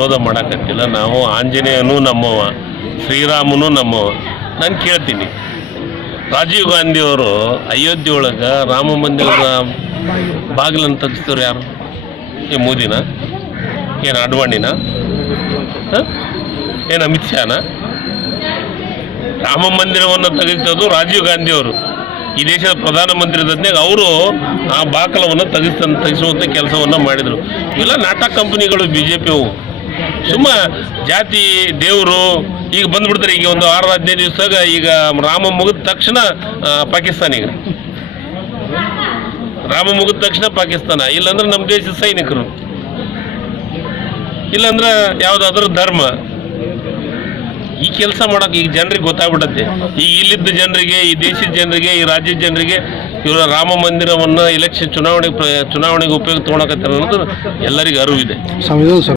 ವಿರೋಧ ಮಾಡೋಕ್ಕಂತಿಲ್ಲ. ನಾವು ಆಂಜನೇಯನೂ ನಮ್ಮವ, ಶ್ರೀರಾಮನೂ ನಮ್ಮವ. ನಾನು ಕೇಳ್ತೀನಿ, ರಾಜೀವ್ ಗಾಂಧಿಯವರು ಅಯೋಧ್ಯೆ ಒಳಗೆ ರಾಮ ಮಂದಿರದ ಬಾಗಿಲನ್ನು ತೆಗೆಸ್ತವ್ರು ಯಾರು? ಈ ಮೋದಿನ? ಏನು ಅಡ್ವಾಣಿನ? ಏನು ಅಮಿತ್ ಶಾನ? ರಾಮ ಮಂದಿರವನ್ನು ತೆಗೆಸೋದು ರಾಜೀವ್ ಗಾಂಧಿಯವರು. ಈ ದೇಶದ ಪ್ರಧಾನಮಂತ್ರಿ ಇದ್ದಾಗ ಅವರು ಆ ಬಾಕಲವನ್ನು ತೆಗೆಸುವಂಥ ಕೆಲಸವನ್ನು ಮಾಡಿದರು. ಇವೆಲ್ಲ ನಾಟಕ ಕಂಪನಿಗಳು BJP ಅವು. ಸುಮ್ಮ ಜಾತಿ ದೇವರು ಈಗ ಬಂದ್ಬಿಡ್ತಾರೆ. ಈಗ ಒಂದು 6-15 ದಿವಸದಾಗ ಈಗ ರಾಮ ಮುಗಿದ ತಕ್ಷಣ ಪಾಕಿಸ್ತಾನ, ಈಗ ರಾಮ ಮುಗಿದ ತಕ್ಷಣ ಪಾಕಿಸ್ತಾನ, ಇಲ್ಲಾಂದ್ರೆ ನಮ್ಮ ದೇಶದ ಸೈನಿಕರು, ಇಲ್ಲಾಂದ್ರೆ ಯಾವುದಾದ್ರೂ ಧರ್ಮ. ಈ ಕೆಲಸ ಮಾಡೋಕೆ ಈಗ ಜನರಿಗೆ ಗೊತ್ತಾಗ್ಬಿಡತ್ತೆ. ಈಗ ಇಲ್ಲಿದ್ದ ಜನರಿಗೆ, ಈ ದೇಶದ ಜನರಿಗೆ, ಈ ರಾಜ್ಯದ ಜನರಿಗೆ ಇವರು ರಾಮ ಮಂದಿರವನ್ನು ಎಲೆಕ್ಷನ್ ಚುನಾವಣೆಗೆ ಉಪಯೋಗ ತೊಗೊಳಕತ್ತಾರೆ ಅನ್ನೋದು ಎಲ್ಲರಿಗೂ ಅರಿವಿದೆ.